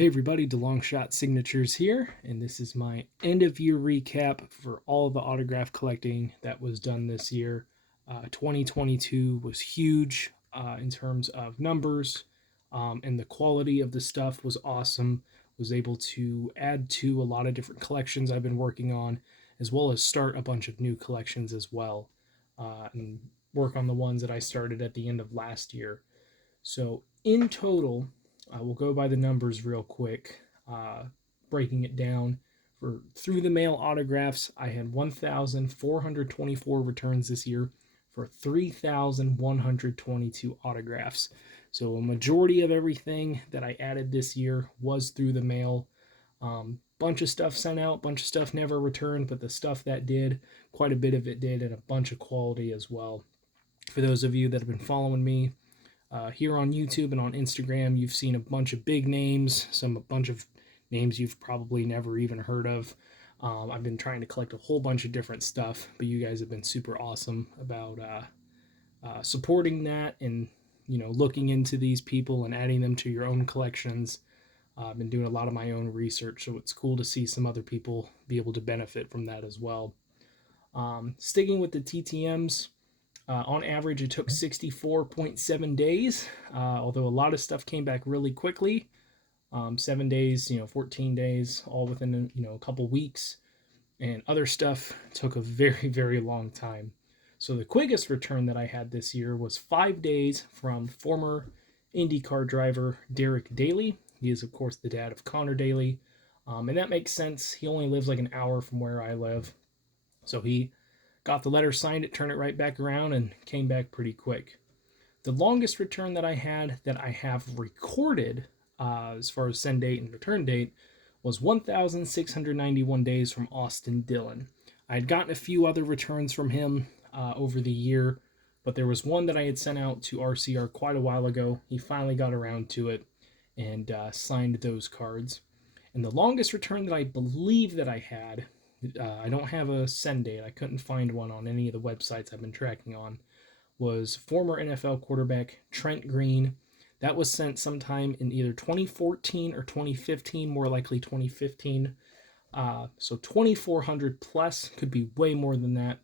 Hey everybody, DeLongShot Signatures here, and this is my end of year recap for all the autograph collecting that was done this year. 2022 was huge in terms of numbers, and the quality of the stuff was awesome. Was able to add to a lot of different collections I've been working on, as well as start a bunch of new collections as well, and work on the ones that I started at the end of last year. So in total, we'll go by the numbers real quick, breaking it down. For through the mail autographs, I had 1,424 returns this year for 3,122 autographs. So a majority of everything that I added this year was through the mail. Bunch of stuff sent out, bunch of stuff never returned, but the stuff that did, quite a bit of it did, and a bunch of quality as well. For those of you that have been following me, here on YouTube and on Instagram, you've seen a bunch of big names, a bunch of names you've probably never even heard of. I've been trying to collect a whole bunch of different stuff, but you guys have been super awesome about supporting that and looking into these people and adding them to your own collections. I've been doing a lot of my own research, so it's cool to see some other people be able to benefit from that as well. Sticking with the TTMs, on average, it took 64.7 days, although a lot of stuff came back really quickly. 7 days, 14 days, all within a couple weeks. And other stuff took a very, very long time. So the quickest return that I had this year was 5 days from former IndyCar driver Derek Daly. He is, of course, the dad of Connor Daly. And that makes sense. He only lives like an hour from where I live. So he got the letter, signed it, turned it right back around, and came back pretty quick. The longest return that I had that I have recorded, as far as send date and return date, was 1,691 days from Austin Dillon. I had gotten a few other returns from him over the year, but there was one that I had sent out to RCR quite a while ago. He finally got around to it and signed those cards. And the longest return that I believe that I had, I don't have a send date. I couldn't find one on any of the websites I've been tracking on. Was former NFL quarterback Trent Green. That was sent sometime in either 2014 or 2015, more likely 2015. So 2,400 plus, could be way more than that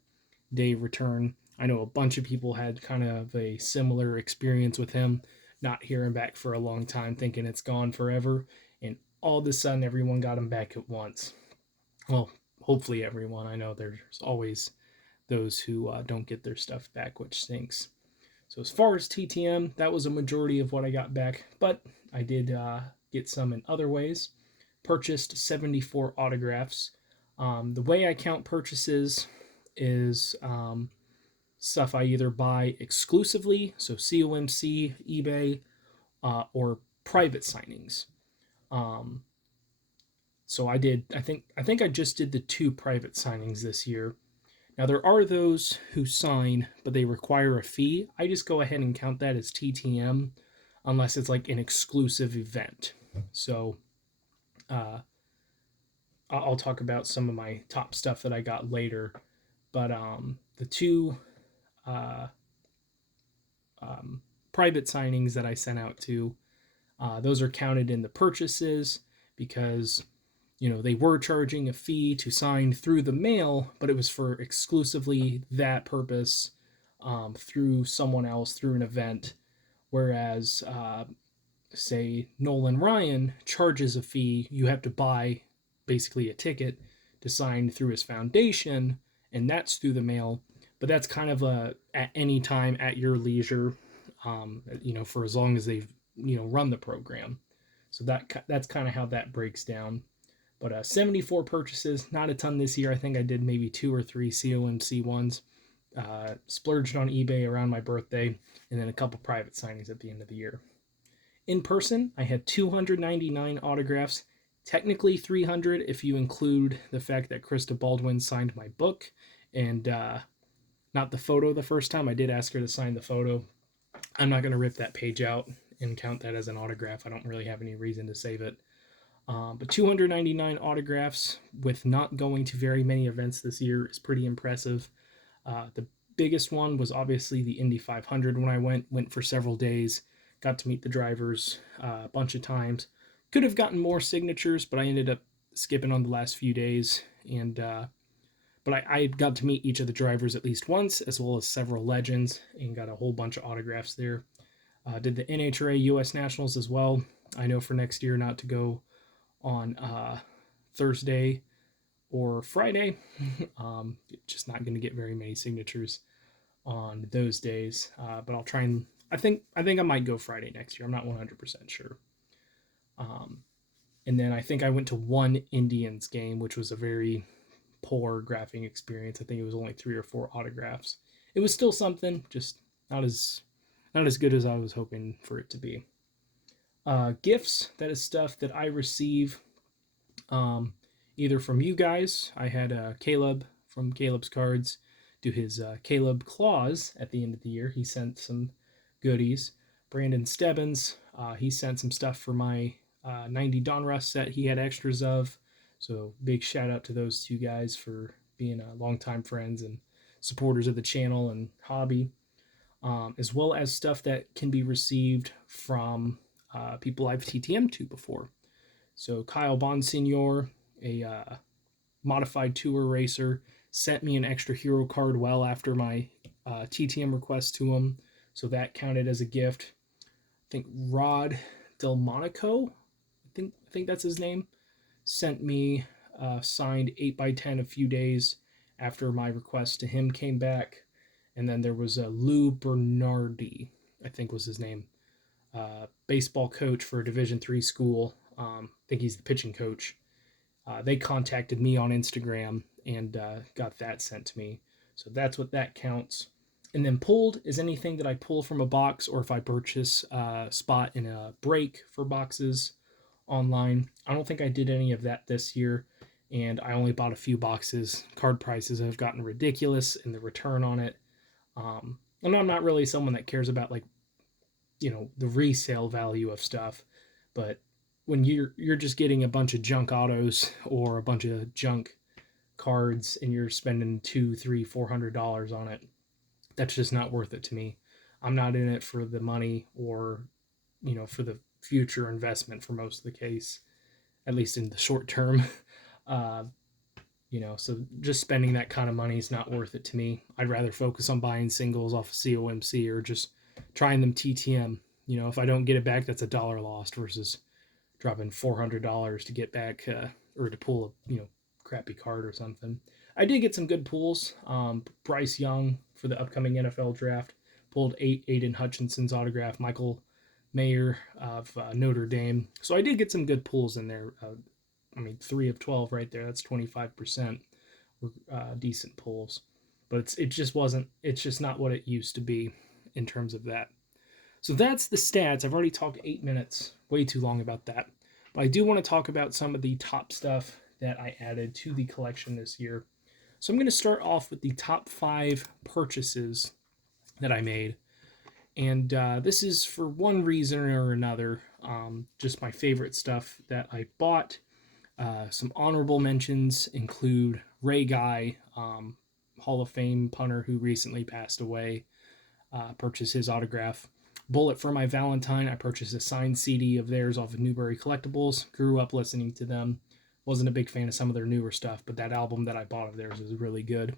day return. I know a bunch of people had kind of a similar experience with him, not hearing back for a long time, thinking it's gone forever, and all of a sudden everyone got him back at once. Well, hopefully everyone. I know there's always those who don't get their stuff back, which stinks. So as far as TTM, that was a majority of what I got back, but I did get some in other ways. Purchased 74 autographs. The way I count purchases is stuff I either buy exclusively, so COMC, eBay, or private signings. So I did. I think I just did the 2 private signings this year. Now there are those who sign, but they require a fee. I just go ahead and count that as TTM, unless it's like an exclusive event. So I'll talk about some of my top stuff that I got later. But the 2 uh, private signings that I sent out to, those are counted in the purchases because they were charging a fee to sign through the mail, but it was for exclusively that purpose, through someone else, through an event. Whereas, say, Nolan Ryan charges a fee. You have to buy basically a ticket to sign through his foundation, and that's through the mail. But that's kind of at any time, at your leisure, for as long as they've run the program. So that's kind of how that breaks down. But 74 purchases, not a ton this year. I think I did maybe 2 or 3 COMC ones. Splurged on eBay around my birthday, and then a couple private signings at the end of the year. In person, I had 299 autographs. Technically 300 if you include the fact that Krista Baldwin signed my book, and not the photo the first time. I did ask her to sign the photo. I'm not going to rip that page out and count that as an autograph. I don't really have any reason to save it. But 299 autographs with not going to very many events this year is pretty impressive. The biggest one was obviously the Indy 500 when I went for several days. Got to meet the drivers a bunch of times. Could have gotten more signatures, but I ended up skipping on the last few days. And but I got to meet each of the drivers at least once, as well as several legends, and got a whole bunch of autographs there. Did the NHRA US Nationals as well. I know for next year not to go on Thursday or Friday. Just not going to get very many signatures on those days, but I'll try and I think I might go Friday next year. I'm not 100% sure. Um, and then I think I went to one Indians game, which was a very poor graphing experience. I think it was only 3 or 4 autographs. It was still something, just not as good as I was hoping for it to be. Gifts, that is stuff that I receive um, either from you guys. I had Caleb from Caleb's Cards do his Caleb Claus at the end of the year. He sent some goodies. Brandon Stebbins, he sent some stuff for my 90 Donruss set he had extras of. So big shout out to those two guys for being longtime friends and supporters of the channel and hobby, as well as stuff that can be received from people I've TTM'd to before. So Kyle Bonsignor, a modified tour racer, sent me an extra hero card well after my TTM request to him, so that counted as a gift. I think Rod Delmonico, I think that's his name, sent me signed 8x10 a few days after my request to him came back. And then there was Lou Bernardi, I think was his name, baseball coach for a Division III school. I think he's the pitching coach. They contacted me on Instagram and got that sent to me. So that's what that counts. And then pulled is anything that I pull from a box, or if I purchase a spot in a break for boxes online. I don't think I did any of that this year, and I only bought a few boxes. Card prices have gotten ridiculous, and the return on it. And I'm not really someone that cares about the resale value of stuff, but when you're just getting a bunch of junk autos or a bunch of junk cards and you're spending $200, $300, $400 on it, that's just not worth it to me. I'm not in it for the money or for the future investment for most of the case, at least in the short term. uh, so just spending that kind of money is not worth it to me. I'd rather focus on buying singles off of COMC or just trying them TTM. If I don't get it back, that's $1 lost versus dropping $400 to get back or to pull a crappy card or something. I did get some good pulls. Bryce Young for the upcoming NFL draft pulled Aiden Hutchinson's autograph. Michael Mayer of Notre Dame. So I did get some good pulls in there. 3 of 12 right there. That's 25% were decent pulls. But it just wasn't. It's just not what it used to be in terms of that. So that's the stats. I've already talked 8 minutes. Way too long about that. But I do want to talk about some of the top stuff that I added to the collection this year. So I'm going to start off with the top 5 purchases that I made. And this is for one reason or another, just my favorite stuff that I bought. Some honorable mentions include Ray Guy, Hall of Fame punter who recently passed away. Purchased his autograph. Bullet for My Valentine, I purchased a signed CD of theirs off of Newberry Collectibles. Grew up listening to them. Wasn't a big fan of some of their newer stuff, but that album that I bought of theirs is really good.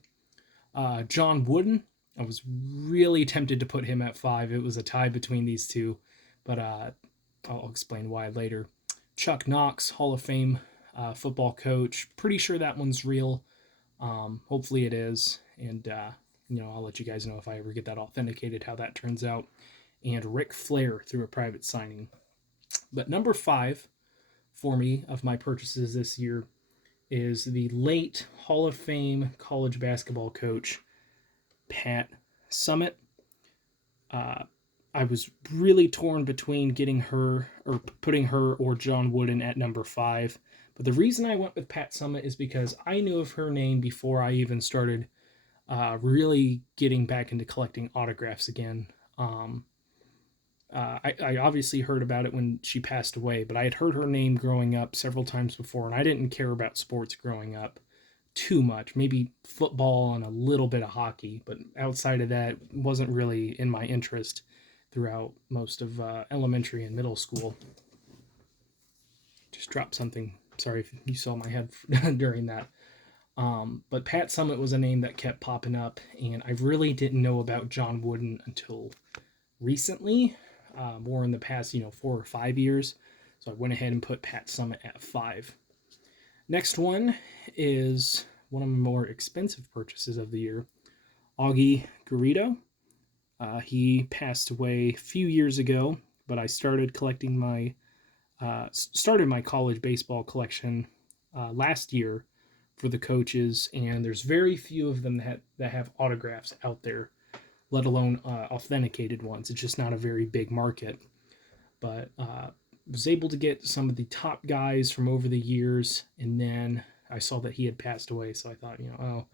John Wooden, I was really tempted to put him at 5. It was a tie between these two, but I'll explain why later. Chuck Knox, Hall of Fame football coach. Pretty sure that one's real. Hopefully it is. And, I'll let you guys know if I ever get that authenticated, how that turns out. And Ric Flair through a private signing. But number 5 for me of my purchases this year is the late Hall of Fame college basketball coach, Pat Summitt. I was really torn between getting her or putting her or John Wooden at number 5. But the reason I went with Pat Summitt is because I knew of her name before I even started really getting back into collecting autographs again. I obviously heard about it when she passed away, but I had heard her name growing up several times before, and I didn't care about sports growing up too much. Maybe football and a little bit of hockey, but outside of that, wasn't really in my interest throughout most of elementary and middle school. just dropped something. Sorry if you saw my head during that. But Pat Summitt was a name that kept popping up, and I really didn't know about John Wooden until recently, more in the past, 4 or 5 years. So I went ahead and put Pat Summitt at 5. Next one is one of my more expensive purchases of the year, Augie Garrido. He passed away a few years ago, but I started collecting started my college baseball collection last year for the coaches, and there's very few of them that have autographs out there, let alone authenticated ones. It's just not a very big market. But was able to get some of the top guys from over the years, and then I saw that he had passed away, so I thought, I'm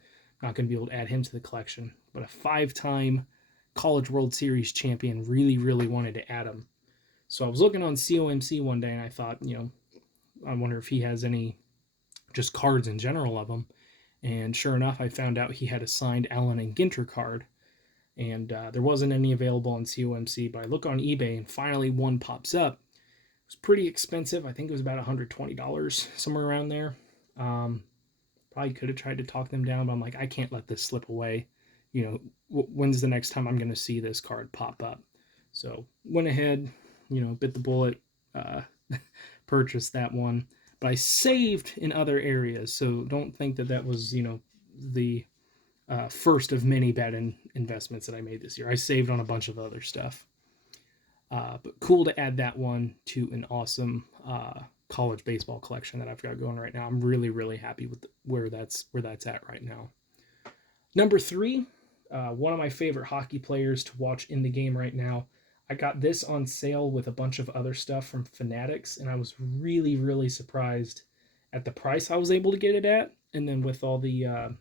not going to be able to add him to the collection. But a 5-time College World Series champion really, really wanted to add him. So I was looking on COMC one day, and I thought, I wonder if he has any just cards in general of him. And sure enough, I found out he had a signed Allen and Ginter card. And there wasn't any available on COMC, but I look on eBay, and finally one pops up. It was pretty expensive. I think it was about $120, somewhere around there. Probably could have tried to talk them down, but I'm like, I can't let this slip away. When's the next time I'm going to see this card pop up? So went ahead, bit the bullet, purchased that one. But I saved in other areas, so don't think that was, the first of many bad investments that I made this year. I saved on a bunch of other stuff. But cool to add that one to an awesome college baseball collection that I've got going right now. I'm really, really happy with where that's at right now. Number 3, one of my favorite hockey players to watch in the game right now. I got this on sale with a bunch of other stuff from Fanatics, and I was really, really surprised at the price I was able to get it at. And then with all the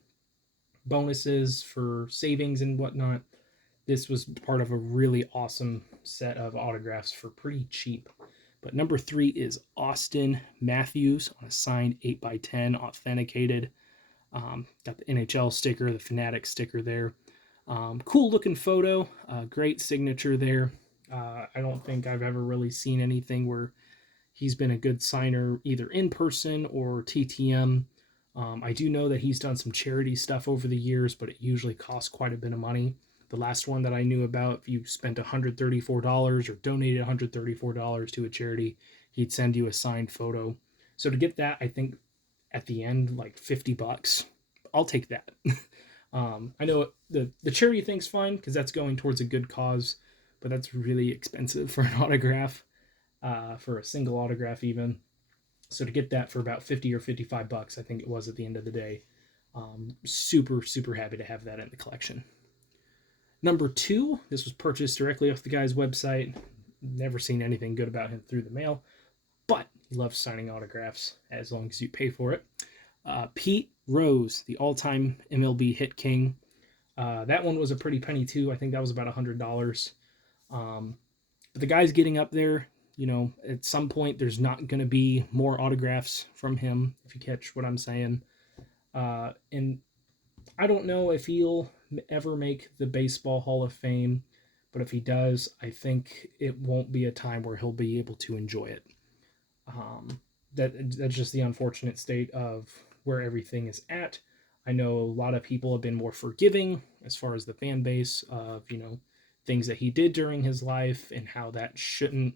bonuses for savings and whatnot, this was part of a really awesome set of autographs for pretty cheap. But number 3 is Austin Matthews on a signed 8x10 authenticated. Got the NHL sticker, the Fanatic sticker there. Cool looking photo, great signature there. I don't think I've ever really seen anything where he's been a good signer either in person or TTM. I do know that he's done some charity stuff over the years, but it usually costs quite a bit of money. The last one that I knew about, if you spent $134 or donated $134 to a charity, he'd send you a signed photo. So to get that, I think at the end, like $50, I'll take that. I know the charity thing's fine because that's going towards a good cause, but that's really expensive for an autograph, for a single autograph even. So to get that for about $50 or $55, I think it was at the end of the day, super, super happy to have that in the collection. Number 2, this was purchased directly off the guy's website. Never seen anything good about him through the mail, but he loves signing autographs as long as you pay for it. Pete Rose, the all-time MLB hit king. That one was a pretty penny too. I think that was about $100. But the guy's getting up there. At some point there's not going to be more autographs from him, if you catch what I'm saying. And I don't know if he'll ever make the Baseball Hall of Fame, but if he does, I think it won't be a time where he'll be able to enjoy it. That's just the unfortunate state of where everything is at. I know a lot of people have been more forgiving as far as the fan base of, things that he did during his life and how that shouldn't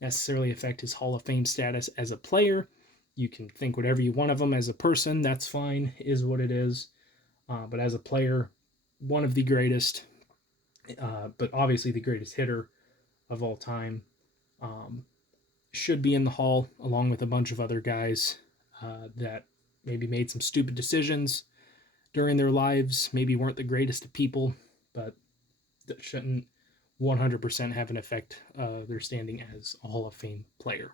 necessarily affect his Hall of Fame status as a player. You can think whatever you want of him as a person. That's fine, is what it is. But as a player, one of the greatest, but obviously the greatest hitter of all time, should be in the Hall along with a bunch of other guys that maybe made some stupid decisions during their lives, maybe weren't the greatest of people, but that shouldn't 100% have an effect their standing as a Hall of Fame player.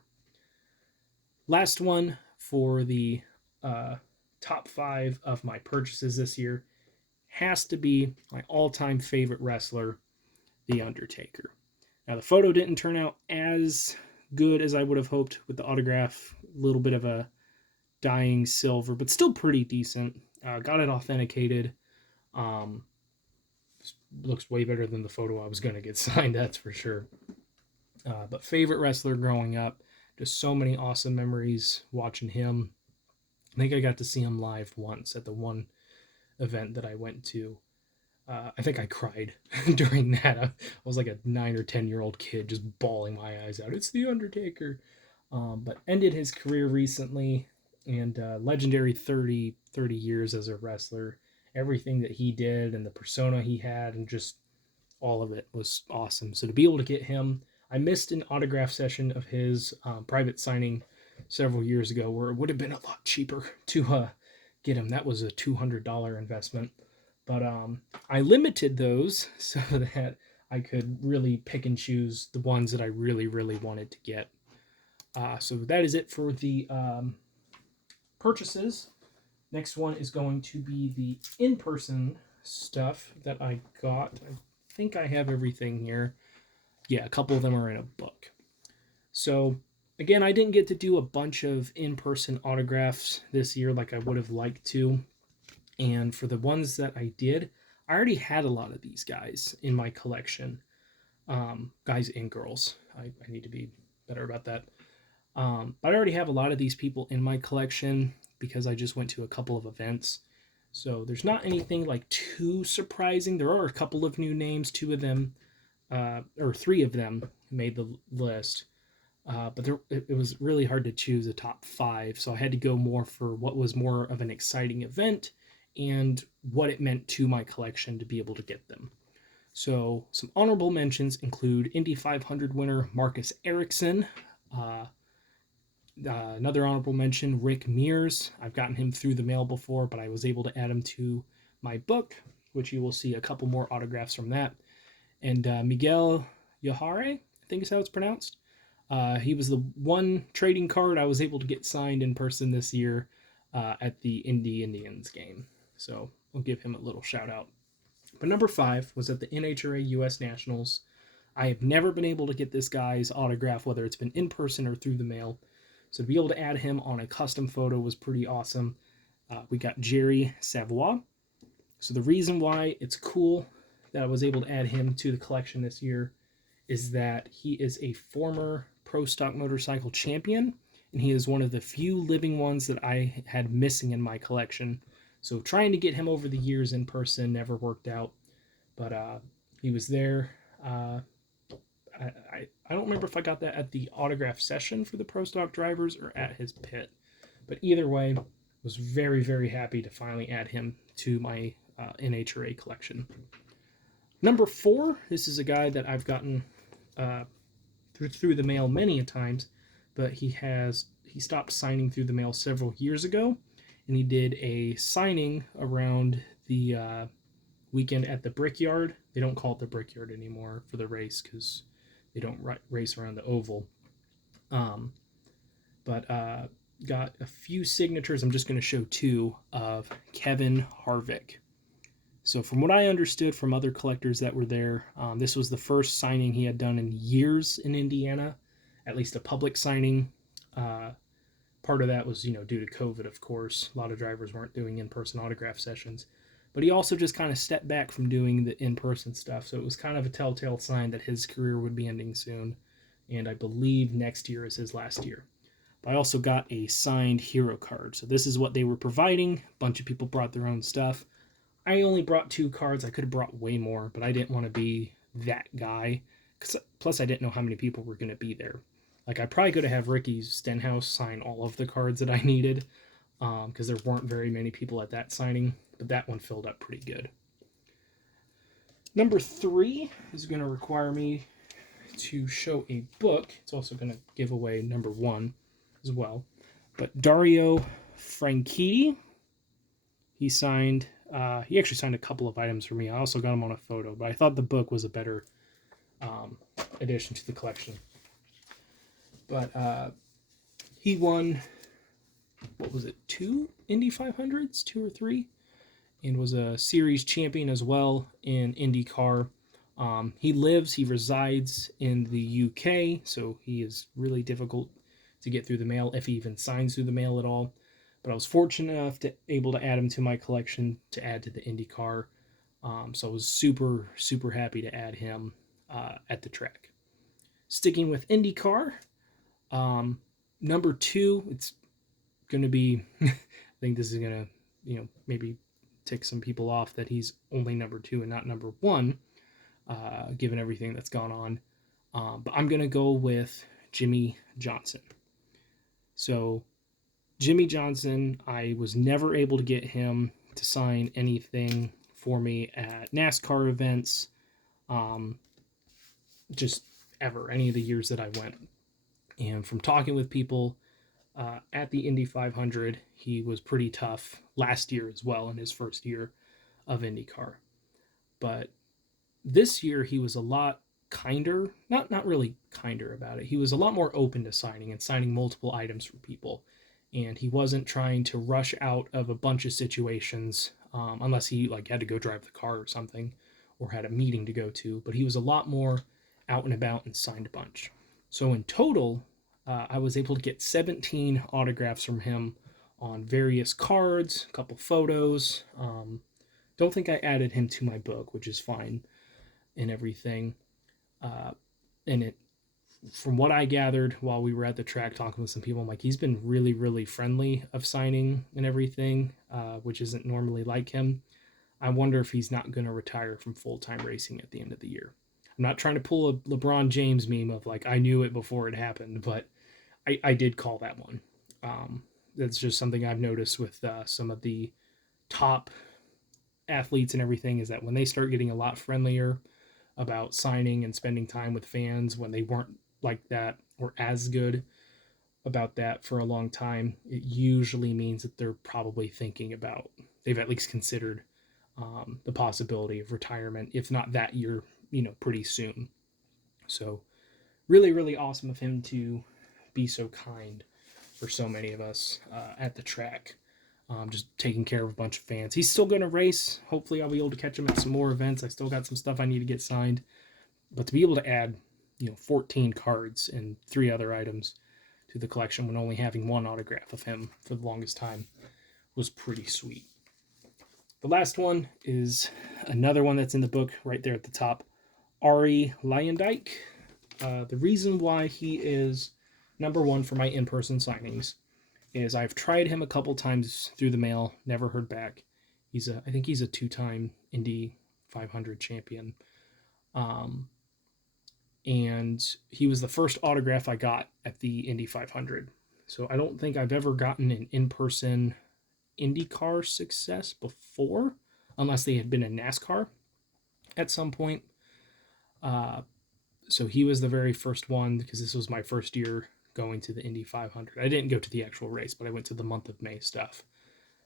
Last one for the top 5 of my purchases this year has to be my all-time favorite wrestler, The Undertaker. Now, the photo didn't turn out as good as I would have hoped with the autograph. A little bit of a dying silver, but still pretty decent. Got it authenticated. Looks way better than the photo I was going to get signed, that's for sure. But favorite wrestler growing up, Just so many awesome memories watching him. I think I got to see him live once at the one event that I went to. I think I cried during that. I was like a 9 or 10 year old kid just bawling my eyes out. It's the Undertaker. But ended his career recently, and legendary 30 years as a wrestler. Everything that he did and the persona he had, and just all of it was awesome. So to be able to get him, I missed an autograph session of his private signing several years ago, where it would have been a lot cheaper to get him. That was a $200 investment, but I limited those so that I could really pick and choose the ones that I really, really wanted to get. So that is it for the purchases. Next one is going to be the in-person stuff that I got. I think I have everything here. Yeah, a couple of them are in a book. So again, I didn't get to do a bunch of in-person autographs this year like I would have liked to. And for the ones that I did, I already had a lot of these guys in my collection. Guys and girls. I need to be better about that. But I already have a lot of these people in my collection because I just went to a couple of events. So there's not anything like too surprising. There are a couple of new names. Two of them, or three of them, made the list. But it was really hard to choose a top five. So I had to go more for what was more of an exciting event and what it meant to my collection to be able to get them. So some honorable mentions include Indy 500 winner Marcus Ericsson. Another honorable mention, Rick Mears. I've gotten him through the mail before, but I was able to add him to my book, which you will see a couple more autographs from that. And Miguel Yajare, I think is how it's pronounced. He was the one trading card I was able to get signed in person this year at the Indy Indians game. So I'll give him a little shout out. But number 5 was at the NHRA US Nationals. I have never been able to get this guy's autograph, whether it's been in person or through the mail. So to be able to add him on a custom photo was pretty awesome. We got Jerry Savoy. So the reason why it's cool that I was able to add him to the collection this year is that he is a former Pro Stock Motorcycle champion, and he is one of the few living ones that I had missing in my collection. So trying to get him over the years in person never worked out, but he was there. I don't remember if I got that at the autograph session for the Pro Stock drivers or at his pit, but either way, was very, very happy to finally add him to my NHRA collection. Number 4, this is a guy that I've gotten through the mail many a times, but he stopped signing through the mail several years ago, and he did a signing around the weekend at the Brickyard. They don't call it the Brickyard anymore for the race because they don't race around the oval. But got a few signatures. I'm just going to show 2 of Kevin Harvick. So from what I understood from other collectors that were there, this was the first signing he had done in years in Indiana, at least a public signing. Part of that was, due to COVID, of course. A lot of drivers weren't doing in-person autograph sessions. But he also just kind of stepped back from doing the in-person stuff. So it was kind of a telltale sign that his career would be ending soon. And I believe next year is his last year. But I also got a signed hero card. So this is what they were providing. A bunch of people brought their own stuff. I only brought 2 cards. I could have brought way more, but I didn't want to be that guy. Plus, I didn't know how many people were going to be there. Like, I probably could have Ricky Stenhouse sign all of the cards that I needed, because there weren't very many people at that signing, but that one filled up pretty good. Number 3 is going to require me to show a book. It's also going to give away number 1 as well. But Dario Franchitti, he actually signed a couple of items for me. I also got him on a photo, but I thought the book was a better addition to the collection. But he won, 2 Indy 500s, 2 or 3, and was a series champion as well in IndyCar. He resides in the UK, so he is really difficult to get through the mail, if he even signs through the mail at all. But I was fortunate enough to able to add him to my collection to add to the IndyCar. So I was super, super happy to add him at the track. Sticking with IndyCar, Number two, it's going to be, I think this is going to, maybe tick some people off that he's only number two and not number one, given everything that's gone on. But I'm going to go with Jimmy Johnson. So, Jimmy Johnson, I was never able to get him to sign anything for me at NASCAR events, just ever, any of the years that I went. And from talking with people at the Indy 500, he was pretty tough last year as well in his first year of IndyCar. But this year he was a lot kinder, not really kinder about it. He was a lot more open to signing and signing multiple items for people. And he wasn't trying to rush out of a bunch of situations unless he like had to go drive the car or something or had a meeting to go to. But he was a lot more out and about and signed a bunch. So in total, I was able to get 17 autographs from him on various cards, a couple photos. Don't think I added him to my book, which is fine and everything. And it, from what I gathered while we were at the track talking with some people, I'm like, he's been really, really friendly of signing and everything, which isn't normally like him. I wonder if he's not going to retire from full-time racing at the end of the year. I'm not trying to pull a LeBron James meme of like, I knew it before it happened, but I did call that one. That's just something I've noticed with some of the top athletes and everything, is that when they start getting a lot friendlier about signing and spending time with fans when they weren't like that or as good about that for a long time, it usually means that they're probably thinking about, they've at least considered the possibility of retirement, if not that year, pretty soon. So really, really awesome of him to be so kind for so many of us at the track. Just taking care of a bunch of fans. He's still going to race. Hopefully I'll be able to catch him at some more events. I still got some stuff I need to get signed. But to be able to add, 14 cards and 3 other items to the collection when only having one autograph of him for the longest time was pretty sweet. The last one is another one that's in the book right there at the top. Ari Leyendijk. The reason why he is number one for my in-person signings is I've tried him a couple times through the mail, never heard back. I think he's a 2-time Indy 500 champion. And he was the first autograph I got at the Indy 500. So I don't think I've ever gotten an in-person IndyCar success before, unless they had been in NASCAR at some point. So he was the very first one, because this was my first year going to the Indy 500. I didn't go to the actual race, but I went to the month of May stuff.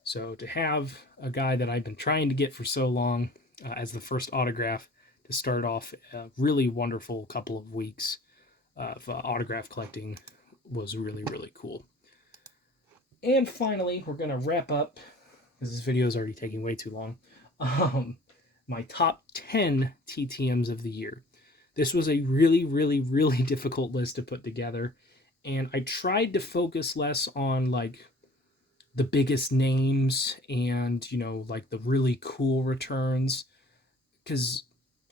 So to have a guy that I've been trying to get for so long as the first autograph to start off a really wonderful couple of weeks of autograph collecting was really, really cool. And finally, we're going to wrap up, because this video is already taking way too long, my top 10 TTMs of the year. This was a really, really, really difficult list to put together, and I tried to focus less on like the biggest names and, like the really cool returns, because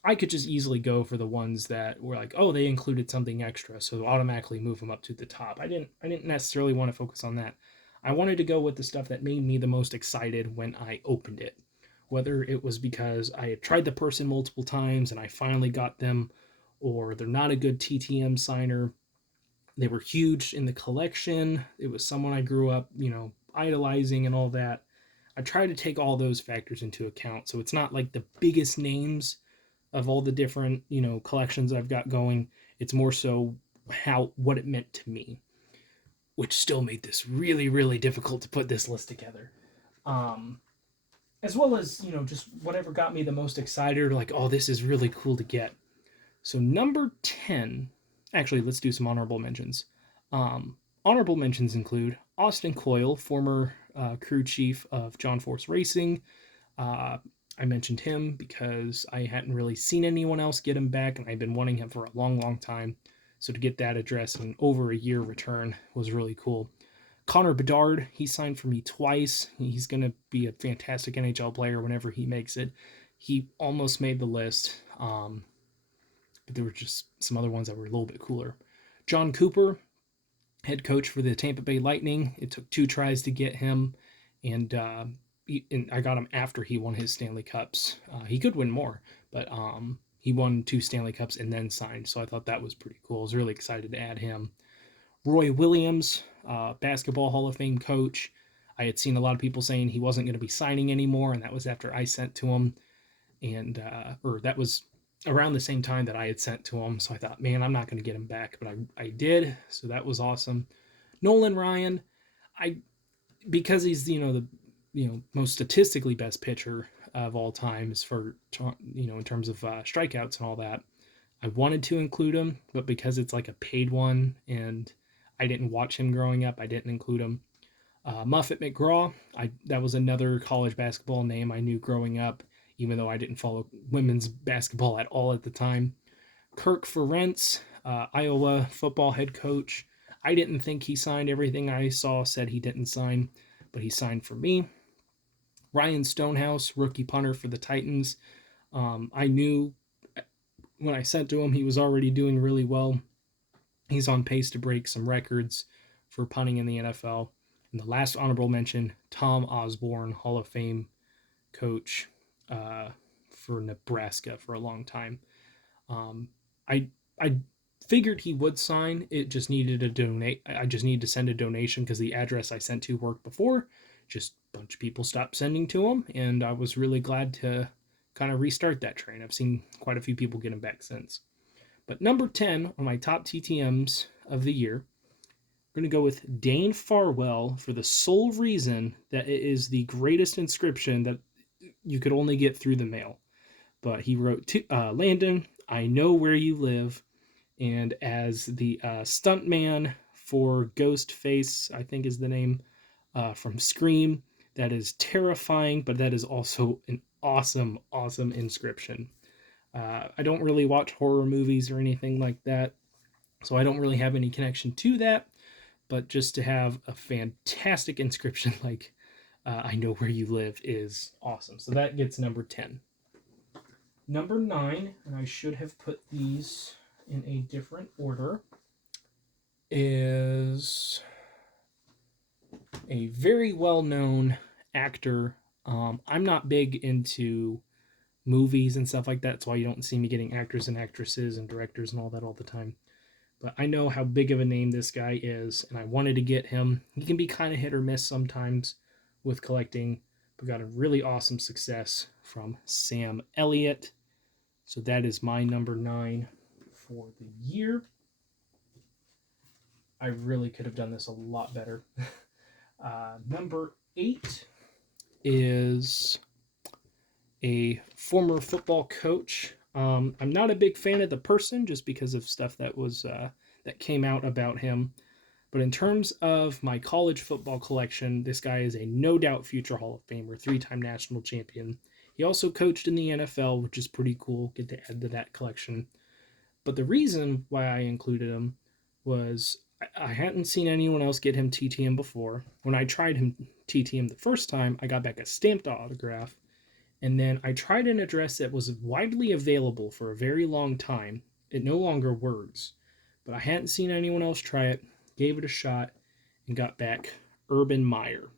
I could just easily go for the ones that were like, oh, they included something extra, so automatically move them up to the top. I didn't necessarily want to focus on that. I wanted to go with the stuff that made me the most excited when I opened it. Whether it was because I had tried the person multiple times and I finally got them, or they're not a good TTM signer, they were huge in the collection, it was someone I grew up, idolizing and all that. I try to take all those factors into account, so it's not like the biggest names of all the different, collections I've got going. It's more so what it meant to me, which still made this really, really difficult to put this list together. As well as, just whatever got me the most excited, or like, oh, this is really cool to get. So number 10, actually, let's do some honorable mentions. Honorable mentions include Austin Coyle, former crew chief of John Force Racing. I mentioned him because I hadn't really seen anyone else get him back, and I've been wanting him for a long, long time. So to get that address in over a year return was really cool. Connor Bedard, he signed for me twice. He's going to be a fantastic NHL player whenever he makes it. He almost made the list, but there were just some other ones that were a little bit cooler. John Cooper, head coach for the Tampa Bay Lightning. It took 2 tries to get him, and I got him after he won his Stanley Cups. He could win more, but he won 2 Stanley Cups and then signed. So I thought that was pretty cool. I was really excited to add him. Roy Williams, basketball Hall of Fame coach. I had seen a lot of people saying he wasn't going to be signing anymore, and that was after I sent to him, and or that was around the same time that I had sent to him. So I thought, man, I'm not going to get him back, but I did. So that was awesome. Nolan Ryan, I because he's the most statistically best pitcher of all times for in terms of strikeouts and all that. I wanted to include him, but because it's like a paid one and I didn't watch him growing up, I didn't include him. Muffet McGraw, that was another college basketball name I knew growing up, even though I didn't follow women's basketball at all at the time. Kirk Ferentz, Iowa football head coach. I didn't think he signed. Everything I saw said he didn't sign, but he signed for me. Ryan Stonehouse, rookie punter for the Titans. I knew when I sent to him he was already doing really well. He's on pace to break some records for punting in the NFL. And the last honorable mention, Tom Osborne, Hall of Fame coach for Nebraska for a long time. I figured he would sign. It just needed a donate. I just needed to send a donation because the address I sent to worked before. Just a bunch of people stopped sending to him, and I was really glad to kind of restart that train. I've seen quite a few people get him back since. But number 10 on my top TTMs of the year, I'm going to go with Dane Farwell for the sole reason that it is the greatest inscription that you could only get through the mail. But he wrote, Landon, I know where you live. And as the stuntman for Ghostface, I think is the name, from Scream, that is terrifying, but that is also an awesome, awesome inscription. I don't really watch horror movies or anything like that, so I don't really have any connection to that. But just to have a fantastic inscription like I know where you live is awesome. So that gets number 10. Number 9, and I should have put these in a different order, is a very well-known actor. I'm not big into movies and stuff like that, so you don't see me getting actors and actresses and directors and all that all the time. But I know how big of a name this guy is, and I wanted to get him. He can be kind of hit or miss sometimes with collecting, but got a really awesome success from Sam Elliott. So that is my number 9 for the year. I really could have done this a lot better. Number 8 is a former football coach. I'm not a big fan of the person just because of stuff that was that came out about him. But in terms of my college football collection, this guy is a no doubt future Hall of Famer, 3-time national champion. He also coached in the NFL, which is pretty cool. Get to add to that collection. But the reason why I included him was I hadn't seen anyone else get him TTM before. When I tried him TTM the first time, I got back a stamped autograph. And then I tried an address that was widely available for a very long time. It no longer works. But I hadn't seen anyone else try it, gave it a shot, and got back Urban Meyer.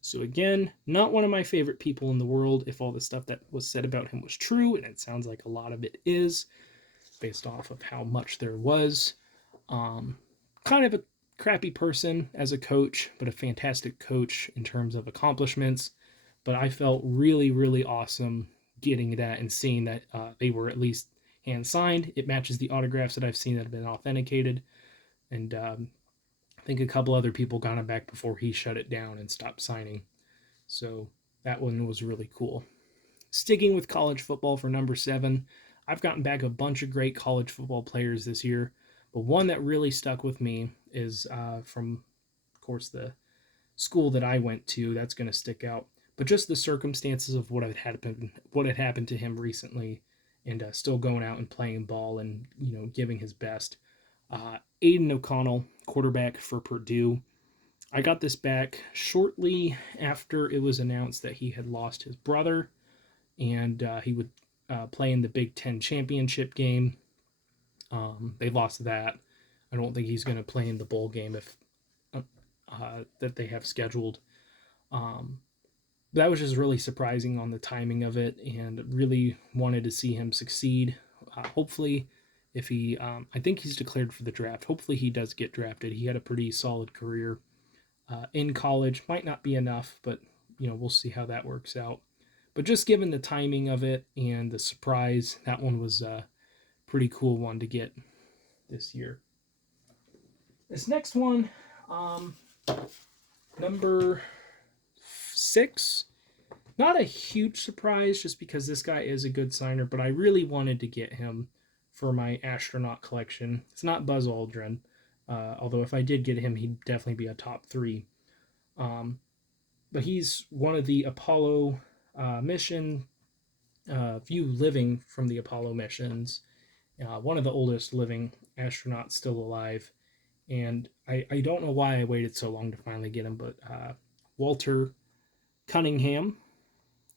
So again, not one of my favorite people in the world if all the stuff that was said about him was true, and it sounds like a lot of it is, based off of how much there was. Kind of a crappy person as a coach, but a fantastic coach in terms of accomplishments. But I felt really, really awesome getting that and seeing that they were at least hand signed. It matches the autographs that I've seen that have been authenticated. And I think a couple other people got him back before he shut it down and stopped signing. So that one was really cool. Sticking with college football for number 7, I've gotten back a bunch of great college football players this year. But one that really stuck with me is from, of course, the school that I went to. That's going to stick out. But just the circumstances of what had happened to him recently, and still going out and playing ball and giving his best. Aiden O'Connell, quarterback for Purdue. I got this back shortly after it was announced that he had lost his brother, and he would play in the Big Ten championship game. They lost that, I don't think he's going to play in the bowl game if that they have scheduled. Um, that was just really surprising on the timing of it, and really wanted to see him succeed. Hopefully, if he, I think he's declared for the draft. Hopefully, he does get drafted. He had a pretty solid career in college. Might not be enough, but we'll see how that works out. But just given the timing of it and the surprise, that one was a pretty cool one to get this year. This next one, um, number 6. Not a huge surprise just because this guy is a good signer, but I really wanted to get him for my astronaut collection. It's not Buzz Aldrin, although if I did get him, he'd definitely be a top 3. But he's one of the Apollo mission, few living from the Apollo missions, one of the oldest living astronauts still alive. And I don't know why I waited so long to finally get him, but Walter Cunningham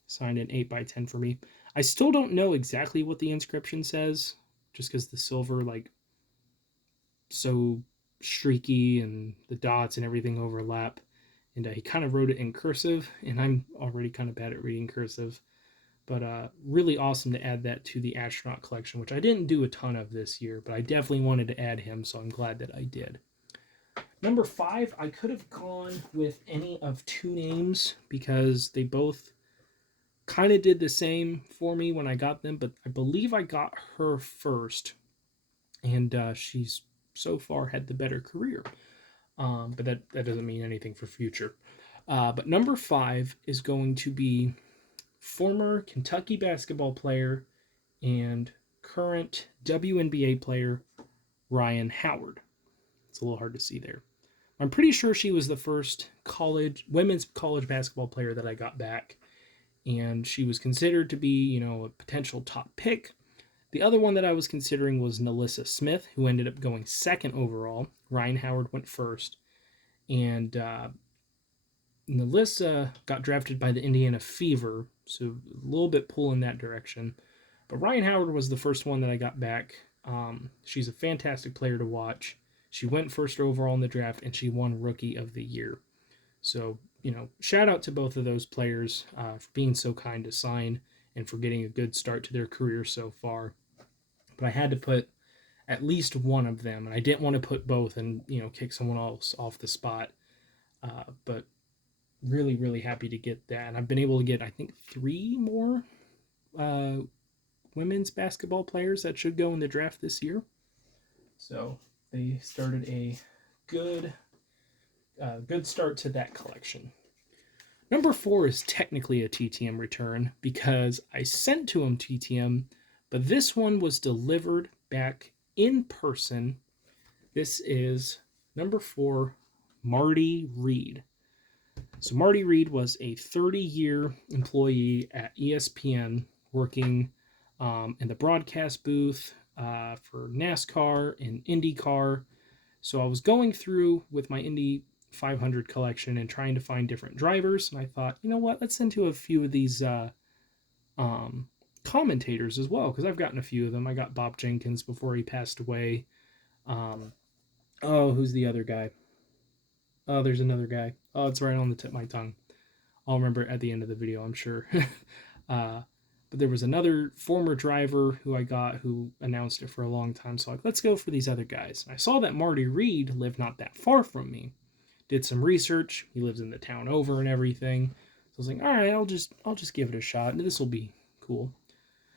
signed an 8x10 for me. I still don't know exactly what the inscription says, just because the silver, so streaky and the dots and everything overlap. And he kind of wrote it in cursive, and I'm already kind of bad at reading cursive. But really awesome to add that to the astronaut collection, which I didn't do a ton of this year, but I definitely wanted to add him, so I'm glad that I did. Number 5, I could have gone with any of 2 names because they both kind of did the same for me when I got them, but I believe I got her first, and she's so far had the better career. But that doesn't mean anything for future. But number 5 is going to be former Kentucky basketball player and current WNBA player Ryan Howard. It's a little hard to see there. I'm pretty sure she was the first women's college basketball player that I got back, and she was considered to be, a potential top pick. The other one that I was considering was Nalissa Smith, who ended up going 2nd overall. Ryan Howard went 1st, and Nalissa got drafted by the Indiana Fever, so a little bit pull in that direction. But Ryan Howard was the first one that I got back. She's a fantastic player to watch. She went 1st overall in the draft, and she won Rookie of the Year. So, shout out to both of those players for being so kind to sign and for getting a good start to their career so far. But I had to put at least one of them, and I didn't want to put both and, kick someone else off the spot. But really, really happy to get that. And I've been able to get, I think, 3 more women's basketball players that should go in the draft this year. So they started a good start to that collection. Number 4 is technically a TTM return because I sent to him TTM, but this one was delivered back in person. This is number 4, Marty Reed. So Marty Reed was a 30-year employee at ESPN working in the broadcast booth for NASCAR and IndyCar. So I was going through with my Indy 500 collection and trying to find different drivers, and I thought, you know what, let's send to a few of these commentators as well, because I've gotten a few of them. I got Bob Jenkins before he passed away. Who's the other guy? Oh, there's another guy. Oh, it's right on the tip of my tongue. I'll remember it at the end of the video, I'm sure. But there was another former driver who I got who announced it for a long time. So let's go for these other guys. And I saw that Marty Reed lived not that far from me. Did some research. He lives in the town over and everything. So I was like, all right, I'll just give it a shot. This will be cool.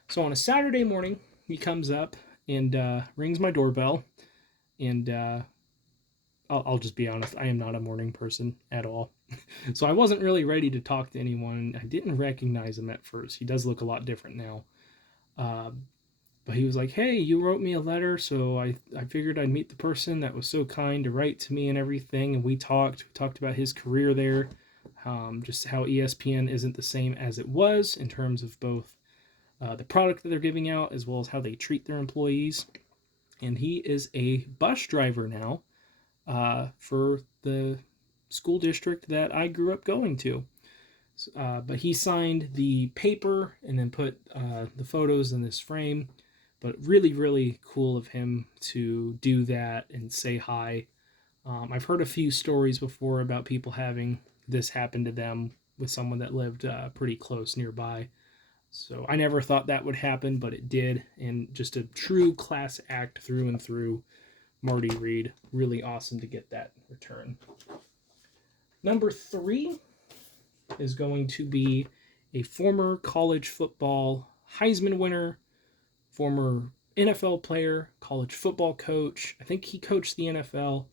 So on a Saturday morning, he comes up and rings my doorbell. And I'll just be honest, I am not a morning person at all. So I wasn't really ready to talk to anyone. I didn't recognize him at first. He does look a lot different now. But he was like, hey, you wrote me a letter, so I figured I'd meet the person that was so kind to write to me and everything. And we talked about his career there, just how ESPN isn't the same as it was in terms of both the product that they're giving out as well as how they treat their employees. And he is a bus driver now for the school district that I grew up going to. But he signed the paper and then put the photos in this frame But really, really cool of him to do that and say hi. I've heard a few stories before about people having this happen to them with someone that lived pretty close nearby. So I never thought that would happen, but it did. And just a true class act through and through. Marty Reed, really awesome to get that return. Number 3 is going to be a former college football Heisman winner, former NFL player, college football coach. I think he coached the NFL,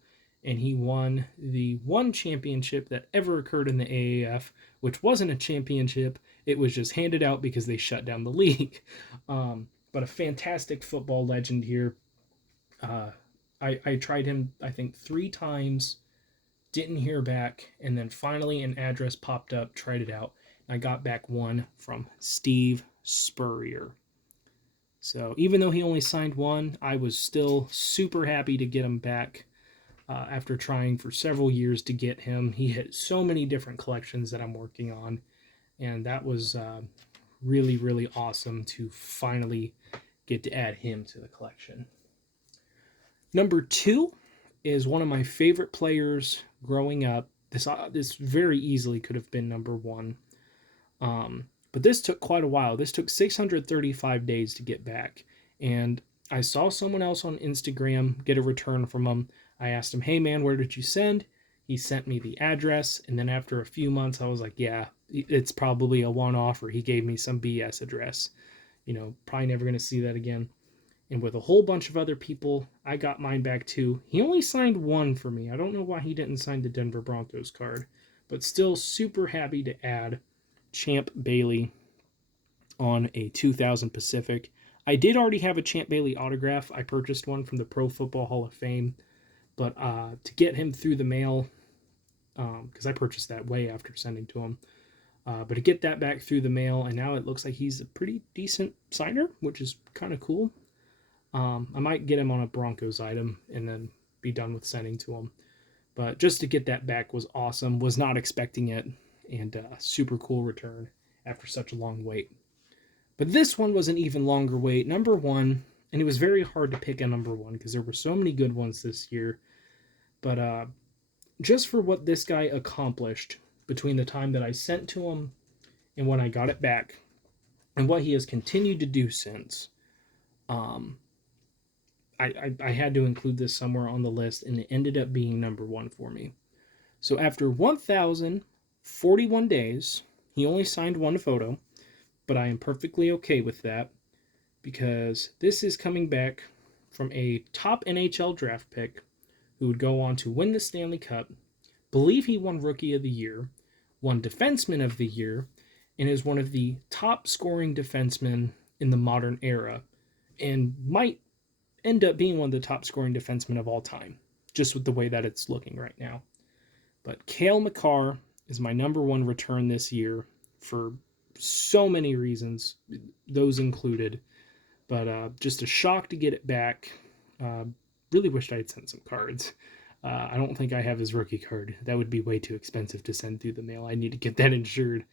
and he won the one championship that ever occurred in the AAF, which wasn't a championship. It was just handed out because they shut down the league. But a fantastic football legend here. I tried him, I think, 3 times, didn't hear back, and then finally an address popped up, tried it out. I got back one from Steve Spurrier. So even though he only signed one, I was still super happy to get him back after trying for several years to get him. He hit so many different collections that I'm working on, and that was really, really awesome to finally get to add him to the collection. Number 2 is one of my favorite players growing up. This very easily could have been number 1. But this took quite a while. This took 635 days to get back. And I saw someone else on Instagram get a return from him. I asked him, hey man, where did you send? He sent me the address. And then after a few months, I was like, yeah, it's probably a one-off, or he gave me some BS address. Probably never going to see that again. And with a whole bunch of other people, I got mine back too. He only signed one for me. I don't know why he didn't sign the Denver Broncos card, but still super happy to add Champ Bailey on a 2000 Pacific. I did already have a Champ Bailey autograph. I purchased one from the Pro Football Hall of Fame, but to get him through the mail, because I purchased that way after sending to him, but to get that back through the mail, and now it looks like he's a pretty decent signer, which is kind of cool. I might get him on a Broncos item and then be done with sending to him. But just to get that back was awesome. Was not expecting it, and super cool return after such a long wait. But this one was an even longer wait. Number 1, and it was very hard to pick a number 1 because there were so many good ones this year. But just for what this guy accomplished between the time that I sent to him and when I got it back, and what he has continued to do since, I had to include this somewhere on the list, and it ended up being number 1 for me. So after 1,041 days, he only signed one photo, but I am perfectly okay with that because this is coming back from a top NHL draft pick who would go on to win the Stanley Cup. Believe he won Rookie of the Year, won Defenseman of the Year, and is one of the top scoring defensemen in the modern era, and might end up being one of the top scoring defensemen of all time, just with the way that it's looking right now. But Cale Makar is my number 1 return this year for so many reasons, those included. But just a shock to get it back. Really wished I had sent some cards. I don't think I have his rookie card. That would be way too expensive to send through the mail. I need to get that insured.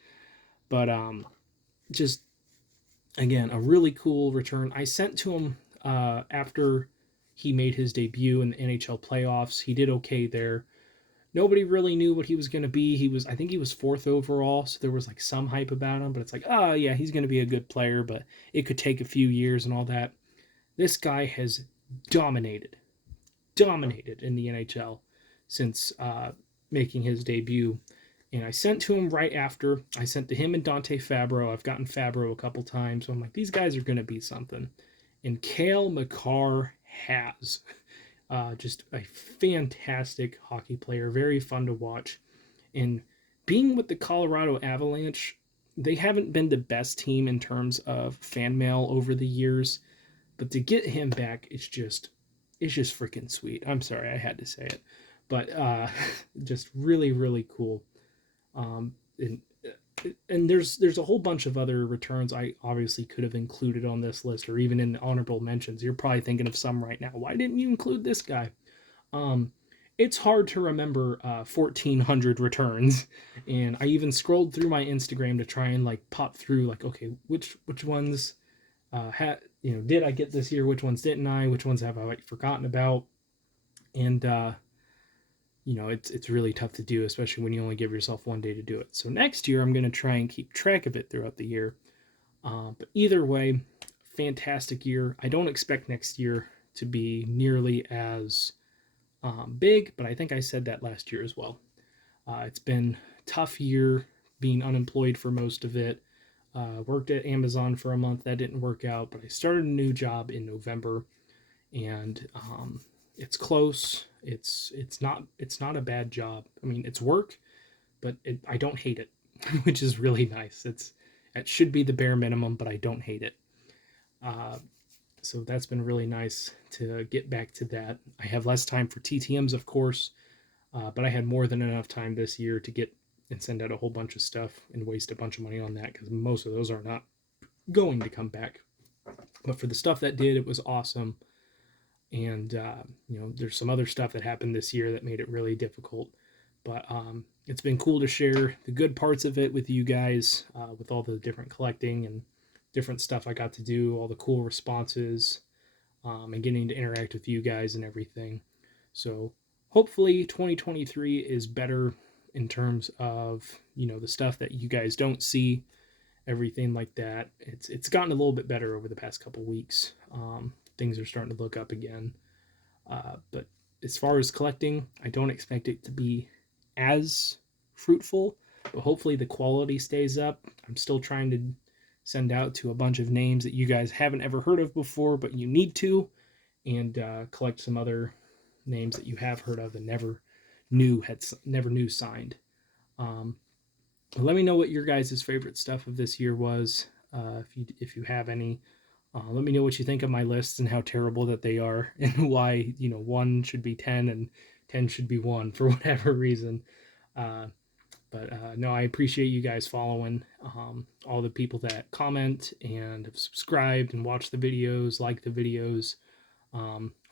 But just, again, a really cool return. I sent to him after he made his debut in the NHL playoffs. He did okay there. Nobody really knew what he was going to be. I think he was 4th overall, so there was like some hype about him, but it's like, oh yeah, he's going to be a good player, but it could take a few years and all that. This guy has dominated in the NHL since making his debut. And I sent to him right after. I sent to him and Dante Fabro. I've gotten Fabro a couple times, so I'm like, these guys are going to be something. And Cale Makar has. Just a fantastic hockey player, very fun to watch. And being with the Colorado Avalanche, they haven't been the best team in terms of fan mail over the years, but to get him back, it's just freaking sweet. I'm sorry, I had to say it, but just really, really cool. And there's a whole bunch of other returns I obviously could have included on this list, or even in the honorable mentions. You're probably thinking of some right now. Why didn't you include this guy? It's hard to remember 1,400 returns, and I even scrolled through my Instagram to try and like pop through like, okay, which ones did I get this year? Which ones didn't I? Which ones have I forgotten about? And it's really tough to do, especially when you only give yourself one day to do it. So next year, I'm going to try and keep track of it throughout the year. But either way, fantastic year. I don't expect next year to be nearly as big, but I think I said that last year as well. It's been a tough year being unemployed for most of it. Worked at Amazon for a month. That didn't work out, but I started a new job in November, and it's close. It's not a bad job. I mean, it's work, but I don't hate it, which is really nice. It should be the bare minimum, but I don't hate it. Uh, so that's been really nice to get back to that. I have less time for TTMs, of course, but I had more than enough time this year to get and send out a whole bunch of stuff and waste a bunch of money on that because most of those are not going to come back. But for the stuff that did, it was awesome. And there's some other stuff that happened this year that made it really difficult. But it's been cool to share the good parts of it with you guys, with all the different collecting and different stuff I got to do, all the cool responses, and getting to interact with you guys and everything. So hopefully 2023 is better in terms of the stuff that you guys don't see, everything like that. It's gotten a little bit better over the past couple weeks. Things are starting to look up again. But as far as collecting, I don't expect it to be as fruitful, but hopefully the quality stays up. I'm still trying to send out to a bunch of names that you guys haven't ever heard of before, but you need to, and collect some other names that you have heard of and never knew signed. Let me know what your guys' favorite stuff of this year was, if you have any. Let me know what you think of my lists and how terrible that they are, and why 1 should be 10 and 10 should be 1 for whatever reason. But no, I appreciate you guys following, all the people that comment and have subscribed and watched the videos, like the videos.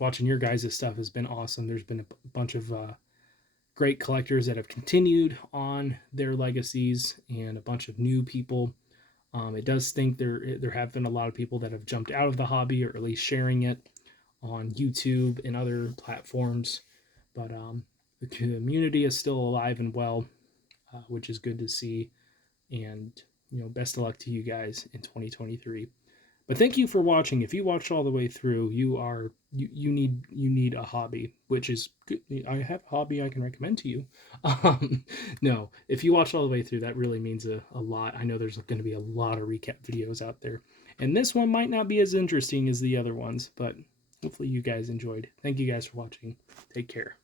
Watching your guys' stuff has been awesome. There's been a bunch of great collectors that have continued on their legacies, and a bunch of new people. It does think there have been a lot of people that have jumped out of the hobby, or at least sharing it on YouTube and other platforms. But the community is still alive and well, which is good to see. And best of luck to you guys in 2023. But thank you for watching. If you watched all the way through, you need a hobby, which is good. I have a hobby I can recommend to you. No, if you watched all the way through, that really means a lot. I know there's going to be a lot of recap videos out there, and this one might not be as interesting as the other ones, but hopefully you guys enjoyed. Thank you guys for watching. Take care.